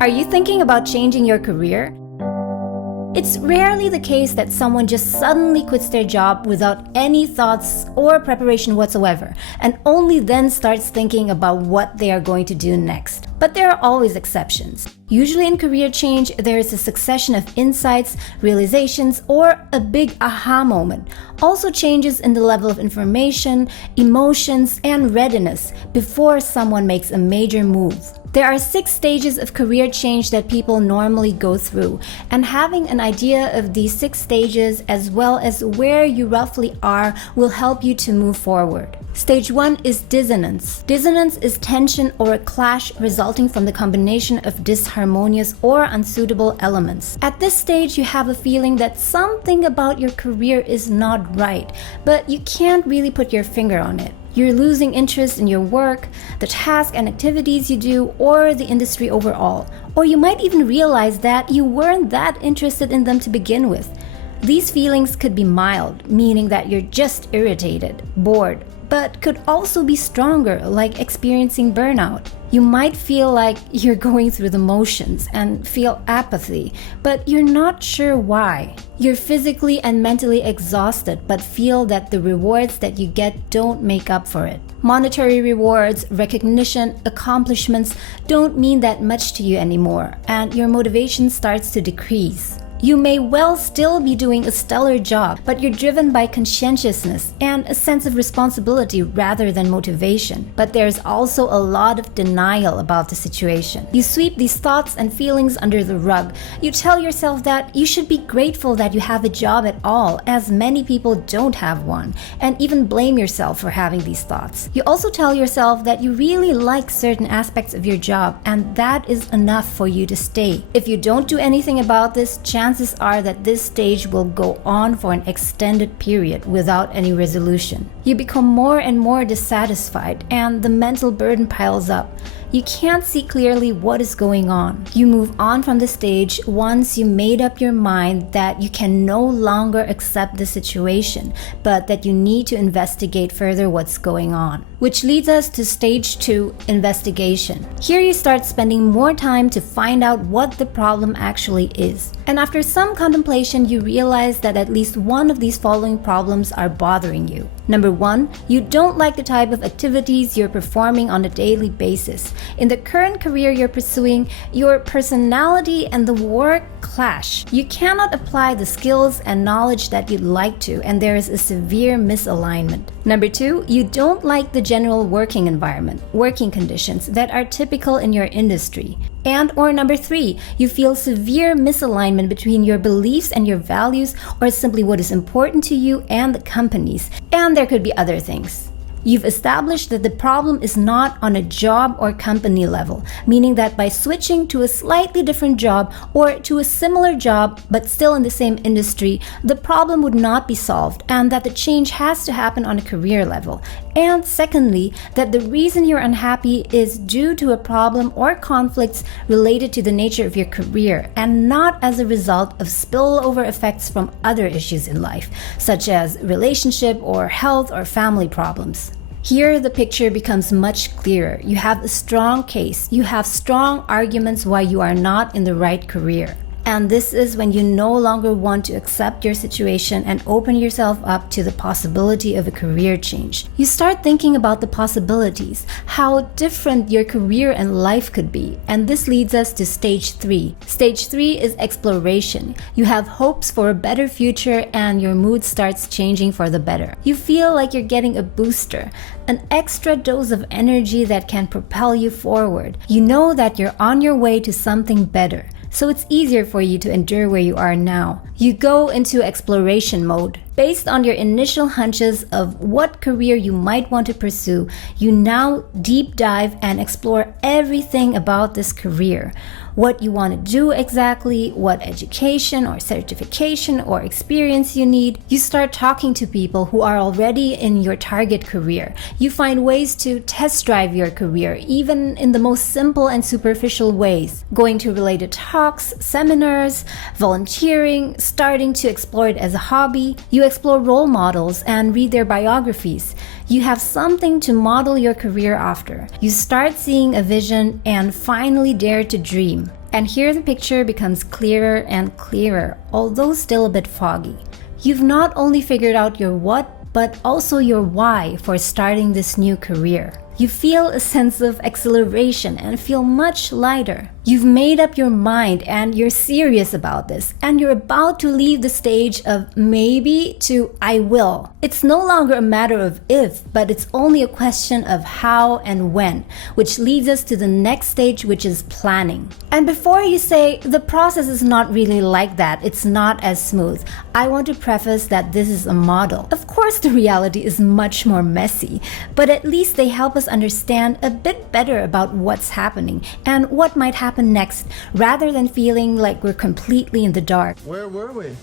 Are you thinking about changing your career? It's rarely the case that someone just suddenly quits their job without any thoughts or preparation whatsoever, and only then starts thinking about what they are going to do next. But there are always exceptions. Usually in career change, there is a succession of insights, realizations, or a big aha moment. Also changes in the level of information, emotions, and readiness before someone makes a major move. There are 6 stages of career change that people normally go through, and having an idea of these 6 stages as well as where you roughly are will help you to move forward. Stage 1 is dissonance. Dissonance is tension or a clash resulting from the combination of disharmonious or unsuitable elements. At this stage, you have a feeling that something about your career is not right, but you can't really put your finger on it. You're losing interest in your work, the task and activities you do, or the industry overall. Or you might even realize that you weren't that interested in them to begin with. These feelings could be mild, meaning that you're just irritated, bored, but could also be stronger, like experiencing burnout. You might feel like you're going through the motions and feel apathy, but you're not sure why. You're physically and mentally exhausted, but feel that the rewards that you get don't make up for it. Monetary rewards, recognition, accomplishments don't mean that much to you anymore, and your motivation starts to decrease. You may well still be doing a stellar job, but you're driven by conscientiousness and a sense of responsibility rather than motivation. But there's also a lot of denial about the situation. You sweep these thoughts and feelings under the rug. You tell yourself that you should be grateful that you have a job at all, as many people don't have one, and even blame yourself for having these thoughts. You also tell yourself that you really like certain aspects of your job, and that is enough for you to stay. If you don't do anything about this, chances are that this stage will go on for an extended period without any resolution. You become more and more dissatisfied, and the mental burden piles up. You can't see clearly what is going on. You move on from the stage once you made up your mind that you can no longer accept the situation, but that you need to investigate further what's going on. Which leads us to stage 2, investigation. Here you start spending more time to find out what the problem actually is. And after some contemplation, you realize that at least one of these following problems are bothering you. Number 1, you don't like the type of activities you're performing on a daily basis. In the current career you're pursuing, your personality and the work clash. You cannot apply the skills and knowledge that you'd like to, and there is a severe misalignment. Number 2, you don't like the general working environment, working conditions that are typical in your industry. Or number 3, you feel severe misalignment between your beliefs and your values, or simply what is important to you and the company's. And there could be other things. You've established that the problem is not on a job or company level, meaning that by switching to a slightly different job or to a similar job but still in the same industry, the problem would not be solved, and that the change has to happen on a career level. And secondly, that the reason you're unhappy is due to a problem or conflicts related to the nature of your career, and not as a result of spillover effects from other issues in life, such as relationship or health or family problems. Here, the picture becomes much clearer. You have a strong case. You have strong arguments why you are not in the right career. And this is when you no longer want to accept your situation and open yourself up to the possibility of a career change. You start thinking about the possibilities, how different your career and life could be. And this leads us to stage 3. Stage 3 is exploration. You have hopes for a better future, and your mood starts changing for the better. You feel like you're getting a booster, an extra dose of energy that can propel you forward. You know that you're on your way to something better, so it's easier for you to endure where you are now. You go into exploration mode. Based on your initial hunches of what career you might want to pursue, you now deep dive and explore everything about this career. What you want to do exactly, what education or certification or experience you need. You start talking to people who are already in your target career. You find ways to test drive your career, even in the most simple and superficial ways. Going to related talks, seminars, volunteering, starting to explore it as a hobby. You explore role models and read their biographies. You have something to model your career after. You start seeing a vision and finally dare to dream. And here the picture becomes clearer and clearer, although still a bit foggy. You've not only figured out your what, but also your why for starting this new career. You feel a sense of exhilaration and feel much lighter. You've made up your mind and you're serious about this, and you're about to leave the stage of maybe to I will. It's no longer a matter of if, but it's only a question of how and when, which leads us to the next stage, which is planning. And before you say the process is not really like that, it's not as smooth, I want to preface that this is a model. Of course, the reality is much more messy, but at least they help us understand a bit better about what's happening and what might happen next, rather than feeling like we're completely in the dark. Where were we?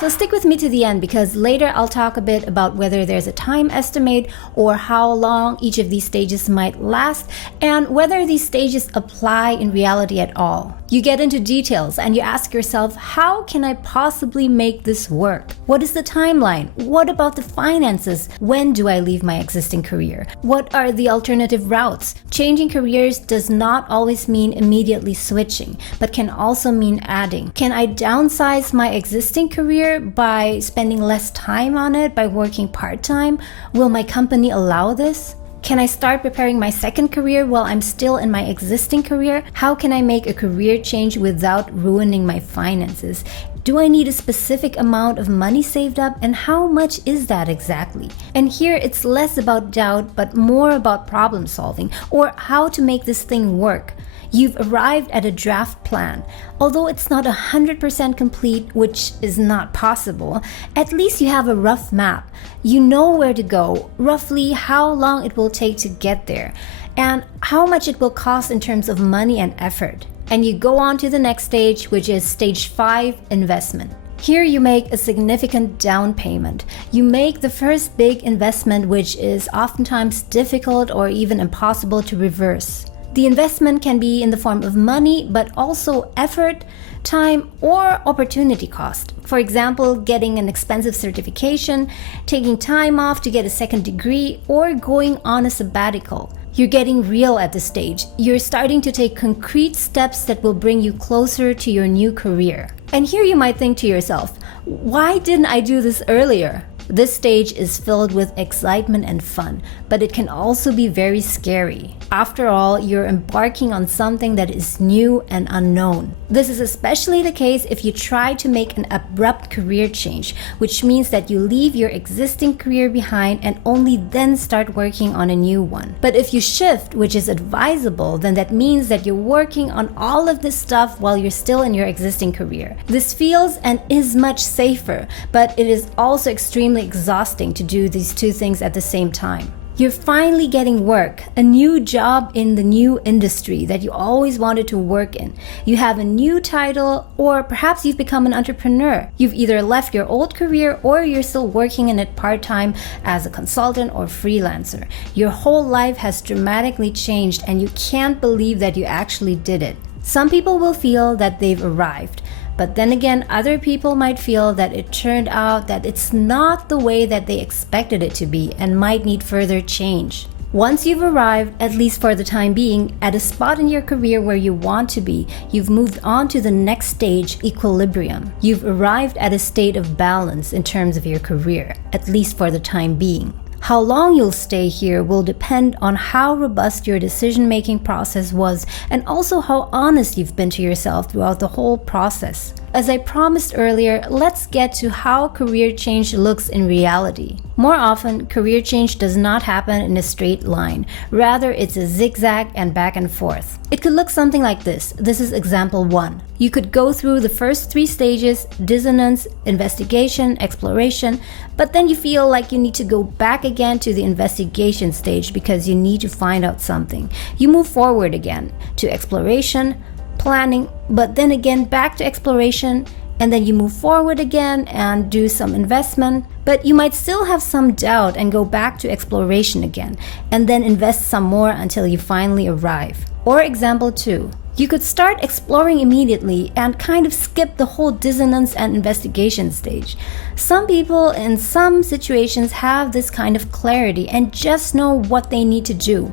So stick with me to the end, because later I'll talk a bit about whether there's a time estimate or how long each of these stages might last, and whether these stages apply in reality at all. You get into details and you ask yourself, how can I possibly make this work? What is the timeline? What about the finances? When do I leave my existing career? What are the alternative routes? Changing careers does not always mean immediately switching, but can also mean adding. Can I downsize my existing career by spending less time on it, by working part-time? Will my company allow this? Can I start preparing my second career while I'm still in my existing career? How can I make a career change without ruining my finances? Do I need a specific amount of money saved up, and how much is that exactly? And here it's less about doubt but more about problem solving, or how to make this thing work. You've arrived at a draft plan. Although it's not 100% complete, which is not possible, at least you have a rough map. You know where to go, roughly how long it will take to get there, and how much it will cost in terms of money and effort. And you go on to the next stage, which is stage 5, investment. Here you make a significant down payment. You make the first big investment, which is oftentimes difficult or even impossible to reverse. The investment can be in the form of money, but also effort, time, or opportunity cost. For example, getting an expensive certification, taking time off to get a second degree, or going on a sabbatical. You're getting real at this stage. You're starting to take concrete steps that will bring you closer to your new career. And here you might think to yourself, why didn't I do this earlier? This stage is filled with excitement and fun, but it can also be very scary. After all, you're embarking on something that is new and unknown. This is especially the case if you try to make an abrupt career change, which means that you leave your existing career behind and only then start working on a new one. But if you shift, which is advisable, then that means that you're working on all of this stuff while you're still in your existing career. This feels and is much safer, but it is also extremely exhausting to do these two things at the same time. You're finally getting work, a new job in the new industry that you always wanted to work in. You have a new title, or perhaps you've become an entrepreneur. You've either left your old career or you're still working in it part-time as a consultant or freelancer. Your whole life has dramatically changed and you can't believe that you actually did it. Some people will feel that they've arrived. But then again, other people might feel that it turned out that it's not the way that they expected it to be and might need further change. Once you've arrived, at least for the time being, at a spot in your career where you want to be, you've moved on to the next stage, equilibrium. You've arrived at a state of balance in terms of your career, at least for the time being. How long you'll stay here will depend on how robust your decision-making process was, and also how honest you've been to yourself throughout the whole process. As I promised earlier, let's get to how career change looks in reality. More often, career change does not happen in a straight line. Rather, it's a zigzag and back and forth. It could look something like this. This is example 1. You could go through the first 3 stages: dissonance, investigation, exploration, but then you feel like you need to go back again to the investigation stage because you need to find out something. You move forward again to exploration, planning, but then again back to exploration, and then you move forward again and do some investment, but you might still have some doubt and go back to exploration again, and then invest some more until you finally arrive. Or example 2. You could start exploring immediately and kind of skip the whole dissonance and investigation stage. Some people in some situations have this kind of clarity and just know what they need to do.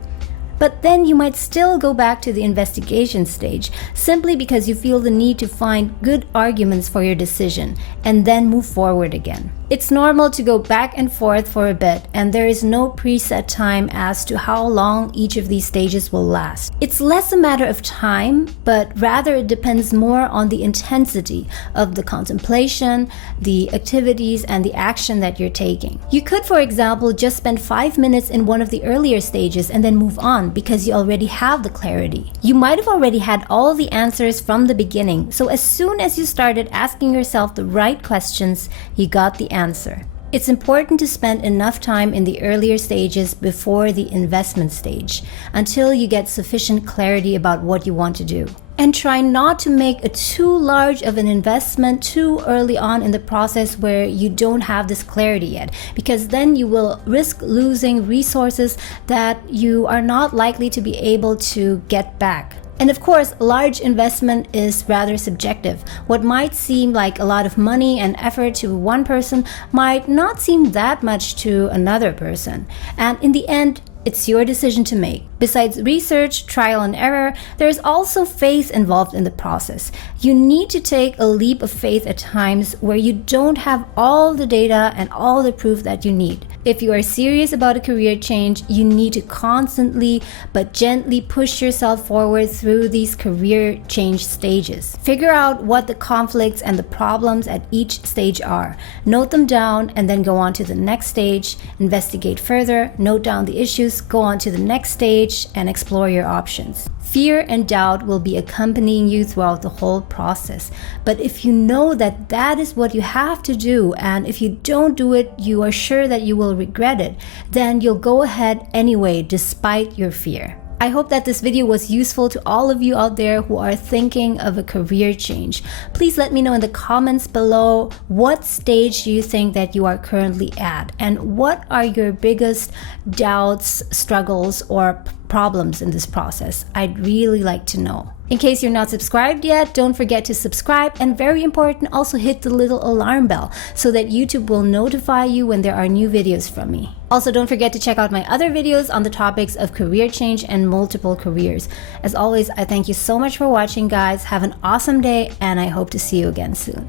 But then you might still go back to the investigation stage simply because you feel the need to find good arguments for your decision and then move forward again. It's normal to go back and forth for a bit, and there is no preset time as to how long each of these stages will last. It's less a matter of time, but rather it depends more on the intensity of the contemplation, the activities, and the action that you're taking. You could, for example, just spend 5 minutes in one of the earlier stages and then move on because you already have the clarity. You might have already had all the answers from the beginning, so as soon as you started asking yourself the right questions, you got the answer. It's important to spend enough time in the earlier stages before the investment stage until you get sufficient clarity about what you want to do. And try not to make a too large of an investment too early on in the process where you don't have this clarity yet, because then you will risk losing resources that you are not likely to be able to get back. And of course, large investment is rather subjective. What might seem like a lot of money and effort to one person might not seem that much to another person. And in the end, it's your decision to make. Besides research, trial and error, there is also faith involved in the process. You need to take a leap of faith at times where you don't have all the data and all the proof that you need. If you are serious about a career change, you need to constantly but gently push yourself forward through these career change stages. Figure out what the conflicts and the problems at each stage are. Note them down and then go on to the next stage, investigate further, note down the issues, go on to the next stage, and explore your options. Fear and doubt will be accompanying you throughout the whole process. But if you know that that is what you have to do, and if you don't do it, you are sure that you will regret it, then you'll go ahead anyway, despite your fear. I hope that this video was useful to all of you out there who are thinking of a career change. Please let me know in the comments below what stage do you think that you are currently at, and what are your biggest doubts, struggles, or problems in this process. I'd really like to know. In case you're not subscribed yet, don't forget to subscribe, and very important, also hit the little alarm bell so that YouTube will notify you when there are new videos from me. Also, don't forget to check out my other videos on the topics of career change and multiple careers. As always, I thank you so much for watching, guys. Have an awesome day, and I hope to see you again soon.